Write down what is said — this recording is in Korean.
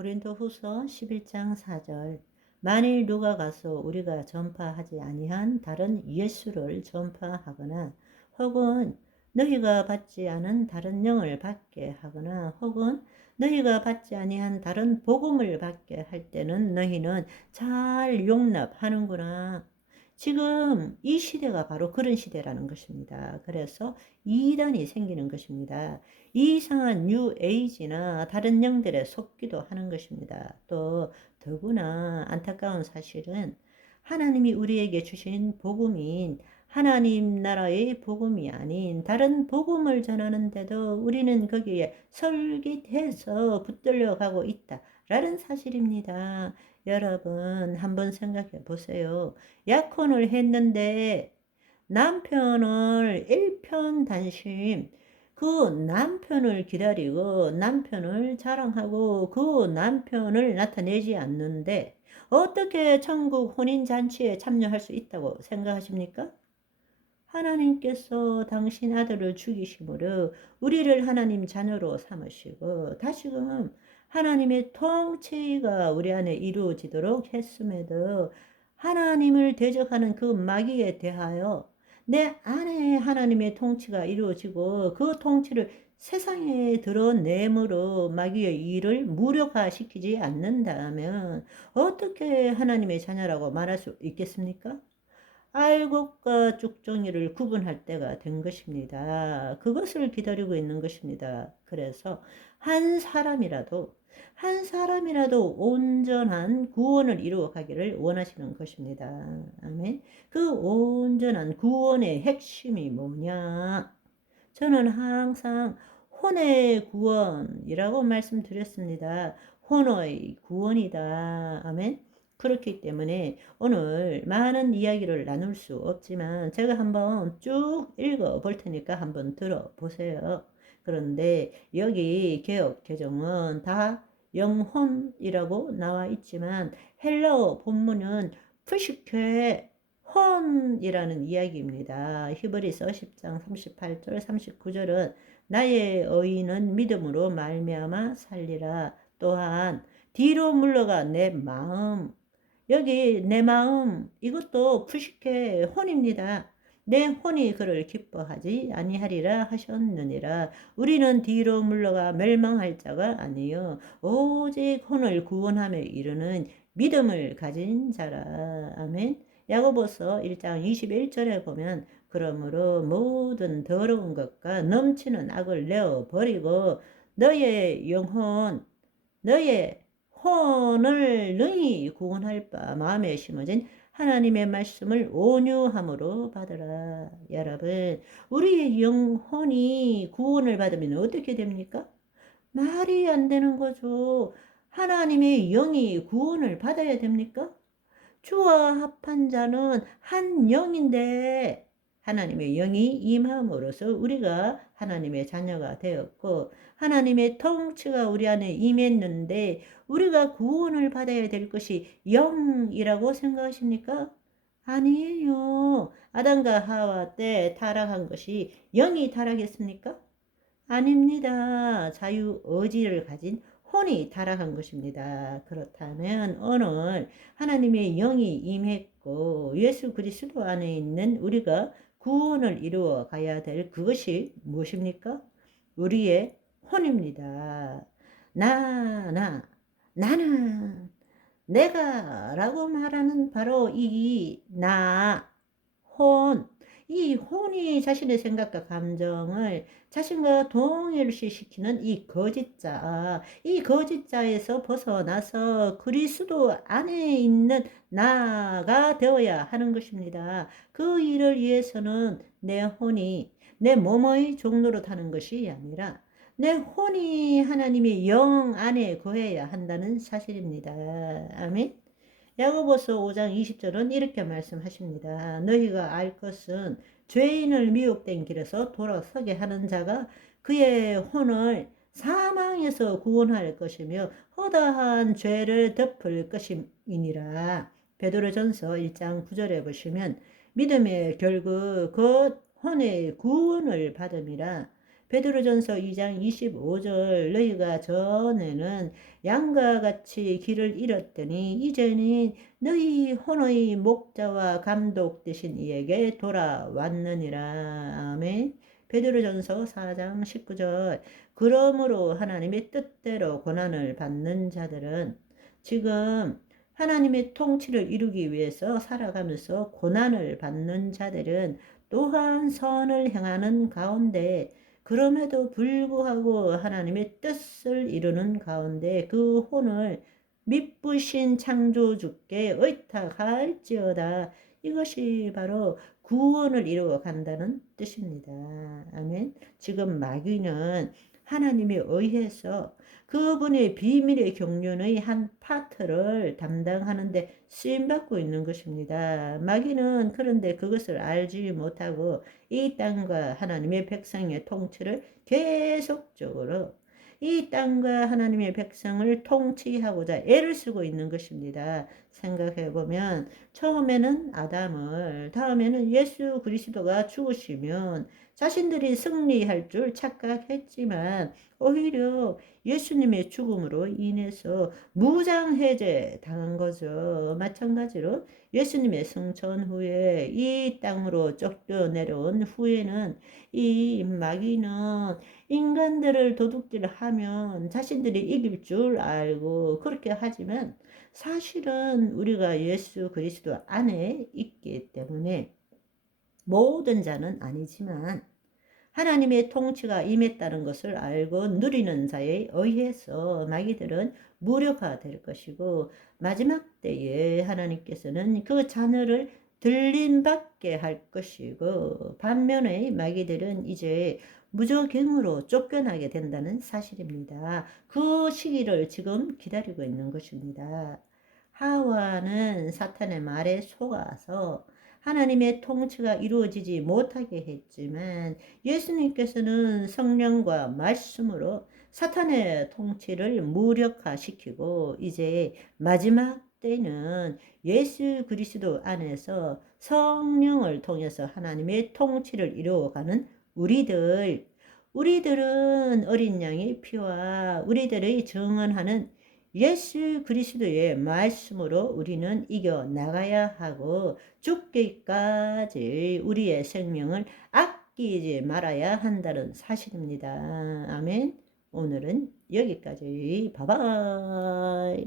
고린도후서 11장 4절. 만일 누가 가서 우리가 전파하지 아니한 다른 예수를 전파하거나 혹은 너희가 받지 않은 다른 영을 받게 하거나 혹은 너희가 받지 아니한 다른 복음을 받게 할 때는 너희는 잘 용납하는구나. 지금 이 시대가 바로 그런 시대라는 것입니다. 그래서 이단이 생기는 것입니다. 이상한 뉴 에이지나 다른 영들에 속기도 하는 것입니다. 또 더구나 안타까운 사실은 하나님이 우리에게 주신 복음인 하나님 나라의 복음이 아닌 다른 복음을 전하는데도 우리는 거기에 설깃해서 붙들려 가고 있다라는 사실입니다. 여러분 한번 생각해 보세요. 약혼을 했는데 남편을 일편단심 그 남편을 기다리고 남편을 자랑하고 그 남편을 나타내지 않는데 어떻게 천국 혼인잔치에 참여할 수 있다고 생각하십니까? 하나님께서 당신 아들을 죽이심으로 우리를 하나님 자녀로 삼으시고 다시금 하나님의 통치가 우리 안에 이루어지도록 했음에도 하나님을 대적하는 그 마귀에 대하여 내 안에 하나님의 통치가 이루어지고 그 통치를 세상에 드러내므로 마귀의 일을 무력화시키지 않는다면 어떻게 하나님의 자녀라고 말할 수 있겠습니까? 알곡과 쭉정이를 구분할 때가 된 것입니다. 그것을 기다리고 있는 것입니다. 그래서 한 사람이라도 온전한 구원을 이루어 가기를 원하시는 것입니다. 아멘. 그 온전한 구원의 핵심이 뭐냐? 저는 항상 혼의 구원이라고 말씀드렸습니다. 혼의 구원이다. 아멘. 그렇기 때문에 오늘 많은 이야기를 나눌 수 없지만 제가 한번 쭉 읽어 볼 테니까 한번 들어보세요. 그런데 여기 개역 개정은 다 영혼이라고 나와 있지만 헬라어 본문은 푸시케 혼이라는 이야기입니다. 히브리서 10장 38절 39절은 나의 의인은 믿음으로 말미암아 살리라. 또한 뒤로 물러가 내 마음, 여기 내 마음 이것도 푸시케 혼입니다. 내 혼이 그를 기뻐하지 아니하리라 하셨느니라. 우리는 뒤로 물러가 멸망할 자가 아니요 오직 혼을 구원함에 이르는 믿음을 가진 자라. 아멘. 야고보서 1장 21절에 보면 그러므로 모든 더러운 것과 넘치는 악을 내어 버리고 너의 영혼 너의 혼을 능히 구원할 바 마음에 심어진 하나님의 말씀을 온유함으로 받으라. 여러분 우리의 영혼이 구원을 받으면 어떻게 됩니까? 말이 안 되는 거죠. 하나님의 영이 구원을 받아야 됩니까? 주와 합한 자는 한 영인데 하나님의 영이 임함으로써 우리가 하나님의 자녀가 되었고 하나님의 통치가 우리 안에 임했는데 우리가 구원을 받아야 될 것이 영이라고 생각하십니까? 아니에요. 아담과 하와 때 타락한 것이 영이 타락했습니까? 아닙니다. 자유 의지를 가진 혼이 타락한 것입니다. 그렇다면 오늘 하나님의 영이 임했고 예수 그리스도 안에 있는 우리가 구원을 이루어 가야 될 그것이 무엇입니까? 우리의 혼입니다. 나는 내가 라고 말하는 바로 이 혼, 이 혼이 자신의 생각과 감정을 자신과 동일시시키는 이 거짓자, 이 거짓자에서 벗어나서 그리스도 안에 있는 나가 되어야 하는 것입니다. 그 일을 위해서는 내 혼이 내 몸의 종로로 타는 것이 아니라 내 혼이 하나님의 영 안에 거해야 한다는 사실입니다. 아멘. 야고보서 5장 20절은 이렇게 말씀하십니다. 너희가 알 것은 죄인을 미혹된 길에서 돌아서게 하는 자가 그의 혼을 사망에서 구원할 것이며 허다한 죄를 덮을 것임이니라. 베드로전서 1장 9절에 보시면 믿음의 결국 곧 혼의 구원을 받음이라. 베드로전서 2장 25절 너희가 전에는 양과 같이 길을 잃었더니 이제는 너희 혼의 목자와 감독 되신 이에게 돌아왔느니라. 아멘. 베드로전서 4장 19절 그러므로 하나님의 뜻대로 고난을 받는 자들은 지금 하나님의 통치를 이루기 위해서 살아가면서 고난을 받는 자들은 또한 선을 행하는 가운데 그럼에도 불구하고 하나님의 뜻을 이루는 가운데 그 혼을 미쁘신 창조주께 의탁할지어다. 이것이 바로 구원을 이루어 간다는 뜻입니다. 아멘. 지금 마귀는 하나님에 의해서 그분의 비밀의 경륜의 한 파트를 담당하는데 쓰임받고 있는 것입니다. 마귀는 그런데 그것을 알지 못하고 이 땅과 하나님의 백성의 통치를 계속적으로 이 땅과 하나님의 백성을 통치하고자 애를 쓰고 있는 것입니다. 생각해 보면 처음에는 아담을, 다음에는 예수 그리스도가 죽으시면 자신들이 승리할 줄 착각했지만 오히려 예수님의 죽음으로 인해서 무장해제 당한 거죠. 마찬가지로 예수님의 승천 후에 이 땅으로 쫓겨내려온 후에는 이 마귀는 인간들을 도둑질하면 자신들이 이길 줄 알고 그렇게 하지만 사실은 우리가 예수 그리스도 안에 있기 때문에 모든 자는 아니지만 하나님의 통치가 임했다는 것을 알고 누리는 자에 의해서 마귀들은 무력화될 것이고 마지막 때에 하나님께서는 그 자녀를 들림받게 할 것이고 반면에 마귀들은 이제 무저갱으로 쫓겨나게 된다는 사실입니다. 그 시기를 지금 기다리고 있는 것입니다. 하와는 사탄의 말에 속아서 하나님의 통치가 이루어지지 못하게 했지만 예수님께서는 성령과 말씀으로 사탄의 통치를 무력화시키고 이제 마지막 때는 예수 그리스도 안에서 성령을 통해서 하나님의 통치를 이루어가는 우리들은 어린 양의 피와 우리들의 정언하는 예수 그리스도의 말씀으로 우리는 이겨 나가야 하고 죽기까지 우리의 생명을 아끼지 말아야 한다는 사실입니다. 아멘. 오늘은 여기까지. 바이바이.